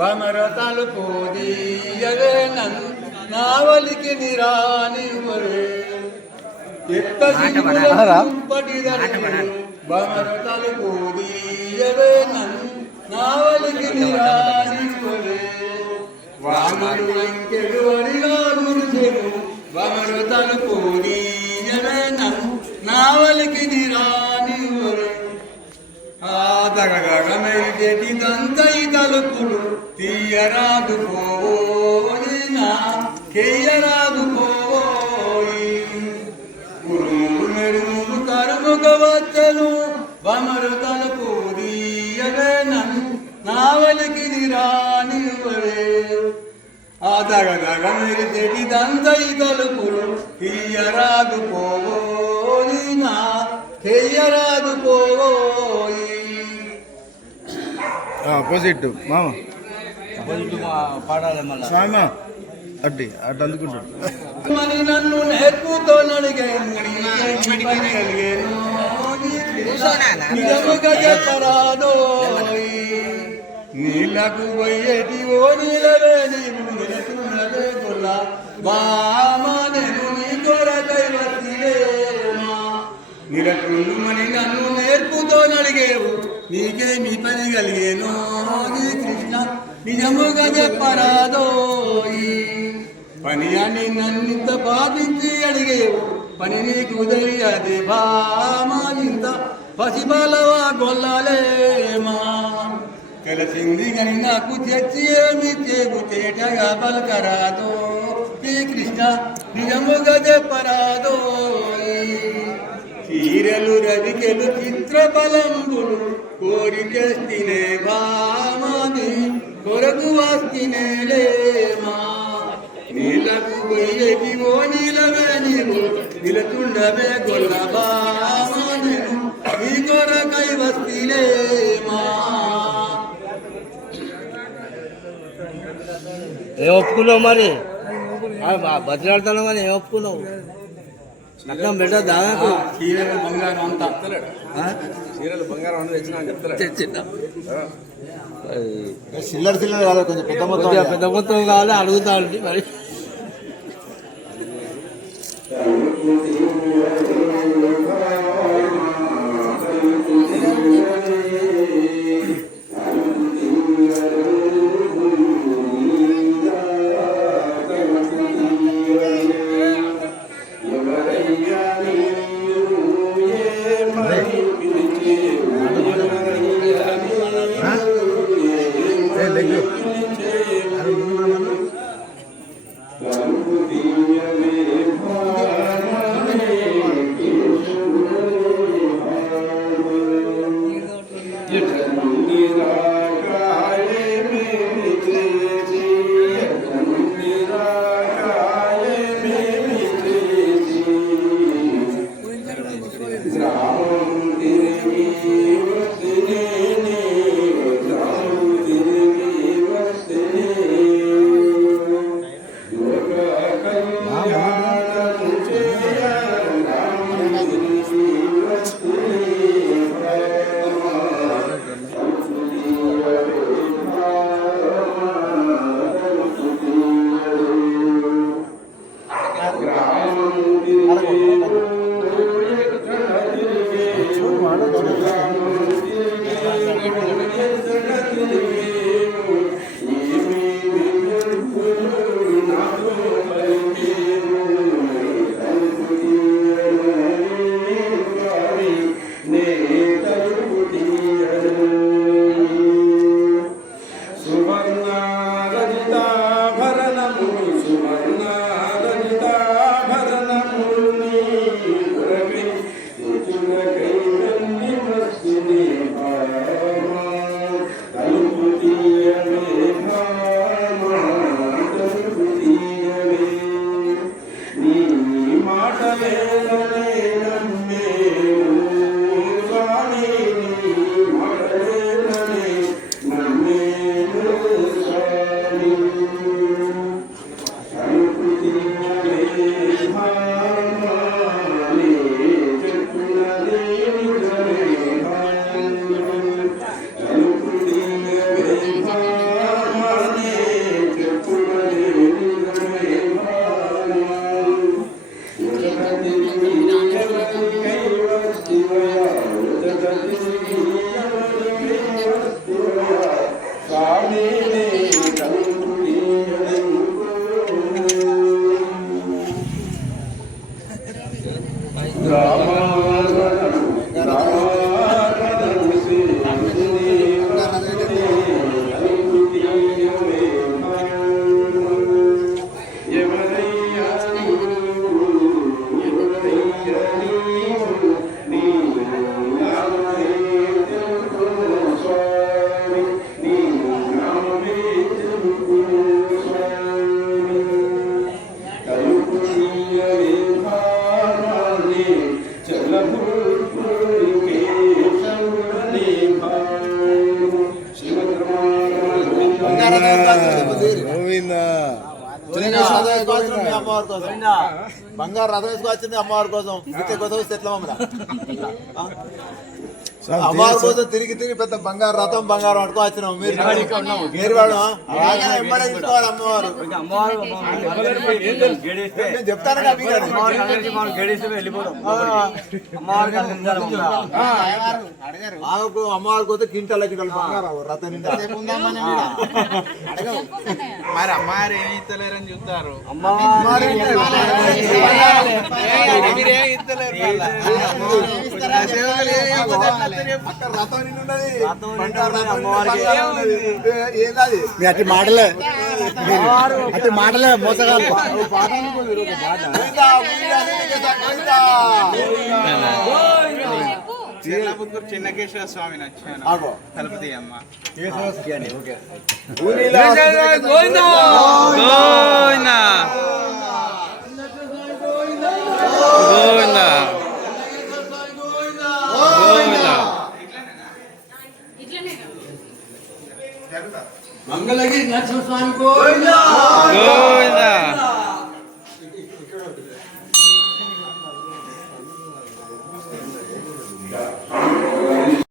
బమరతలు పోదీయవే నావలికి నిరానివరే ఎత్త బమరతలు పోదీయవే నావలికి నిరానివరే వాములు వెంకెడు అడిగారు బమరతలు పోదీయవే నావలికి నిరానివరే ఆదగగమెరిదంతై తలుపులు తీయరాదు పోయినా కేయరాదు పోయి ఉరుములు మెరుములు కరుముగ వచ్చను బమరు తలుపు తీయవే నావలికి నిరానివరే ఆదగగమెరిదంతై తలుపులు తీయరాదు పోయినా కేయరాదు పోయి ఆపోజిట్ మామ పాడాలి మళ్ళీ స్వామి అడ్డి అటు అందుకుంటాడు మరి నన్ను నేర్పుతో నీళ్ళకు పోయేటి ఓ నీలవే నీవు నిలుతున్నదే గొల్ల బామా నేను నీ కొరకై వసిలేమా నిలకుండుమని నన్ను నేర్పుతో నడిగేవు నీకేమి పని కలిగేనో నీ కృష్ణ నిజముగా చెప్పరాదోయి పని అని నన్నింత బాధించి అడిగేవు పని నీకు తెలియదే భామాలింత పసిబాలవా గొల్లలేమా కలిసింది గని నాకు తెచ్చి ఏమి చేగు తేటగా పలకరాదో ఈ కృష్ణ నిజముగా చెప్పరాదోయి చీరలు రవికెలు చిత్రఫలంబులు కోరికెస్తినే భామాని కొరకు వస్తినే లేమా నీళ్ళకు పోయేటి ఓ నీలవే నీవు నిలతుండవే గొల్ల భామాని నీ కొరకై వస్తిలేమా ఏం ఒప్పుకున్నావు మరి బతిలాడుతున్నావు కానీ ఏం ఒప్పుకున్నావు నక్కం పెట్టా దాదాపు చీరలు బంగారం అంతా చీరలు బంగారం అని తెచ్చిందా చిల్లర చిల్లర కాదు కొంచెం పెద్ద మొత్తం కావాలి అడుగుతా అండి మరి రథం వేసుకొచ్చిన మీ అమ్మవారి కోసం బంగారు రథం వేసుకొచ్చింది అమ్మవారి కోసం ఇంత కోసం వస్తే ఎట్లా మమ్మల్ని అమ్మవారి కోసం తిరిగి తిరిగి పెద్ద బంగారు రథం బంగారం పట్టుకో వచ్చినాం మీరు గేరువాడు ఎమ్మడే తీసుకోవాలి అమ్మవారు నేను చెప్తాను కదా మీకు ఆమెకు అమ్మవారి కోసం కింటాల కింటాలు బంగారం రథం నిండా మరి అమ్మారు ఏమి ఇస్తలేరని చూస్తారు అట్టి మాటలే అట్టి మాటలే మోసగాలు చెల్లబుద్ధూరు చిన్నకేశ్వర స్వామి నచ్చాను తలపతి అమ్మ గోవిందా మంగళగిరి నరసింహస్వామి గోవిందా గోవిందా